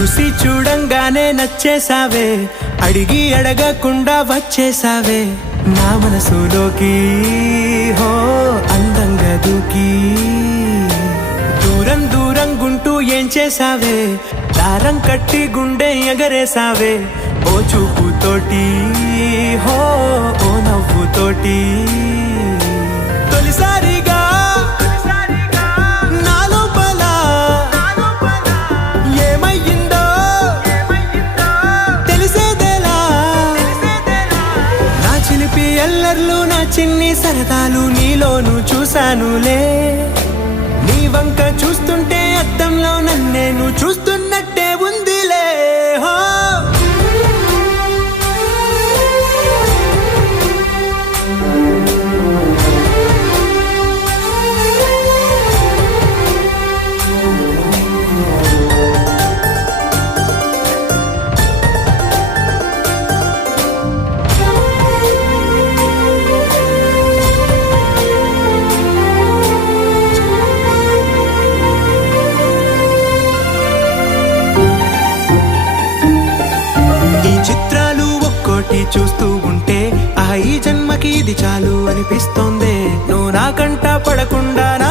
చూసి చూడంగానే నచ్చేసావే, అడిగి అడగకుండా వచ్చేసావే నా మనసులోకి. హో అందంగా దూకి దూరం దూరం గుంటూ ఏం చేసావే, దారం కట్టి గుండె ఎగరేసావే ఓ చూపుతోటి. హో ఓ నవ్వుతోటి తొలిసారిగా నా లోపల ఏమయ్యిందో తెలిసేదేలా. నా చిలిపి ఎల్లర్లు నా చిన్ని సరదాలు నీలోను చూశానులే. నీ వంక చూస్తుంటే అద్దంలో నన్నేను చూస్తున్నట్టే ఉందిలే. హో చిత్రాలు ఒక్కోటి చూస్తూ ఉంటే ఈ జన్మకి ఇది చాలు అనిపిస్తోంది. నువ్వు నా కంట పడకుండా నా